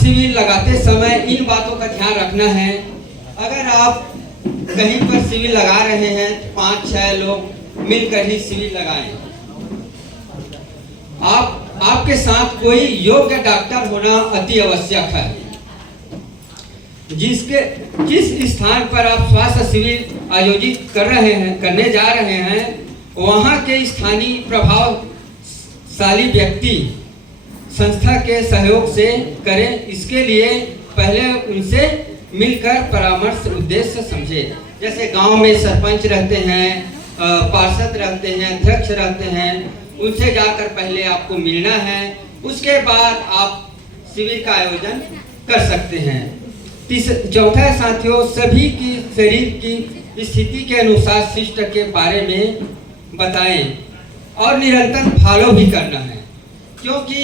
शिविर लगाते समय इन बातों का ध्यान रखना है। अगर आप कहीं पर शिविर लगा रहे हैं तो 5-6 लोग मिलकर ही शिविर लगाएं। आपके साथ कोई योग्य डॉक्टर होना अति आवश्यक है। जिस स्थान पर आप स्वास्थ्य शिविर आयोजित करने जा रहे हैं, वहां के स्थानीय प्रभावशाली व्यक्ति संस्था के सहयोग से करें। इसके लिए पहले उनसे मिलकर परामर्श उद्देश्य समझे। जैसे गांव में सरपंच रहते हैं, पार्षद रहते हैं, अध्यक्ष रहते हैं, उनसे जाकर पहले आपको मिलना है। उसके बाद आप शिविर का आयोजन कर सकते हैं। चौथा है साथियों, सभी की शरीर की स्थिति के अनुसार शिष्ट के बारे में बताएं और निरंतर फॉलो भी करना है। क्योंकि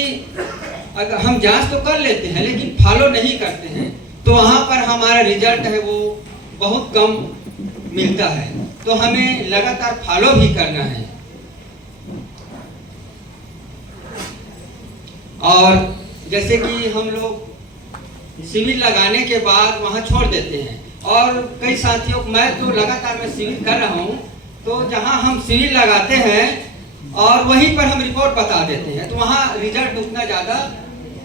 अगर हम जांच तो कर लेते हैं लेकिन फॉलो नहीं करते हैं तो वहां पर हमारा रिजल्ट है वो बहुत कम मिलता है। तो हमें लगातार फॉलो भी करना है। और जैसे कि हम लोग शिविर लगाने के बाद वहां छोड़ देते हैं, और कई साथियों को, मैं तो लगातार मैं शिविर कर रहा हूं, तो जहां हम शिविर लगाते हैं और वहीं पर हम रिपोर्ट बता देते हैं, तो वहां रिजल्ट उतना ज़्यादा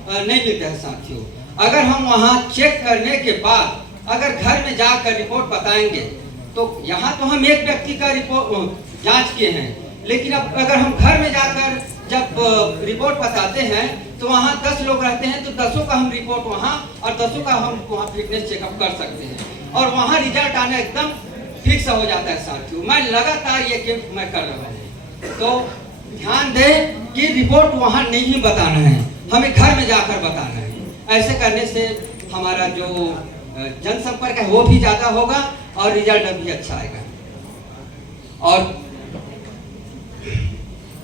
नहीं मिलता है साथियों। अगर हम वहां चेक करने के बाद अगर घर में जाकर रिपोर्ट बताएंगे, तो यहाँ तो हम एक व्यक्ति का रिपोर्ट जांच किए हैं, लेकिन अब अगर हम घर में जाकर जब रिपोर्ट बताते हैं तो वहाँ 10 लोग रहते हैं, तो 10 का हम रिपोर्ट वहाँ और 10 का हम वहाँ फिटनेस चेकअप कर सकते हैं और वहाँ रिजल्ट आना एकदम फिक्स हो जाता है साथियों। मैं लगातार ये कैंप मैं कर रहा हूँ। तो ध्यान दें कि रिपोर्ट वहाँ नहीं बताना है, हमें घर में जाकर बताना है। ऐसे करने से हमारा जो जनसंपर्क है वो भी ज़्यादा होगा और रिजल्ट भी अच्छा आएगा। और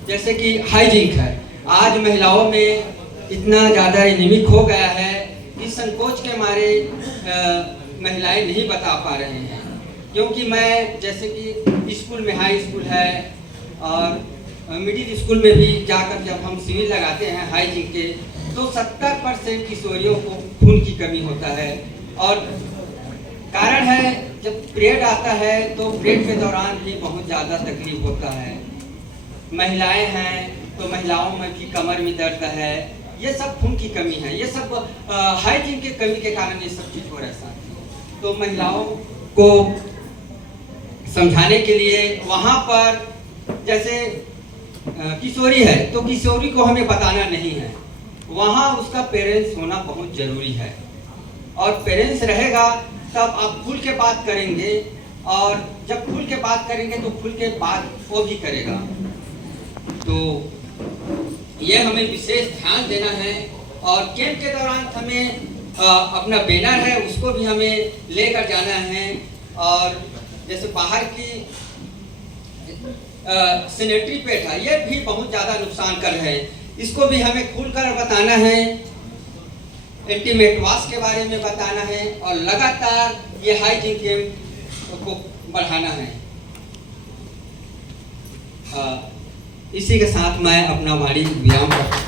जैसे कि हाइजीन है, आज महिलाओं में इतना ज़्यादा एनीमिक हो गया है कि संकोच के मारे महिलाएं नहीं बता पा रहे हैं। क्योंकि मैं जैसे कि स्कूल में, हाई स्कूल है और मिडिल स्कूल में भी जाकर जब हम शिविर लगाते हैं हाइजीन के, तो 70% किशोरियों को खून की कमी होता है। और कारण है, जब पीरियड आता है तो पीरियड के दौरान भी बहुत ज़्यादा तकलीफ होता है। महिलाएं हैं तो महिलाओं में भी कमर में दर्द है, ये सब खून की कमी है, ये सब हाइजीन की कमी के कारण ये सब चीज़ हो रहा है। तो महिलाओं को समझाने के लिए वहाँ पर जैसे किशोरी है तो किशोरी को हमें बताना नहीं है, वहाँ उसका पेरेंट्स होना बहुत जरूरी है। और पेरेंट्स रहेगा तब आप खुल के बात करेंगे, और जब खुल के बात करेंगे तो खुल के बात वो भी करेगा। तो ये हमें विशेष ध्यान देना है। और कैंप के दौरान हमें अपना बैनर है उसको भी हमें लेकर जाना है। और जैसे बाहर की सैनिटरी पैड है, ये भी बहुत ज़्यादा नुकसान कर रहे हैं, इसको भी हमें खुलकर बताना है। इंटीमेट वॉश के बारे में बताना है और लगातार ये हाइजीन कैंप को बढ़ाना है। इसी के साथ मैं अपना वाणी विराम करता हूं।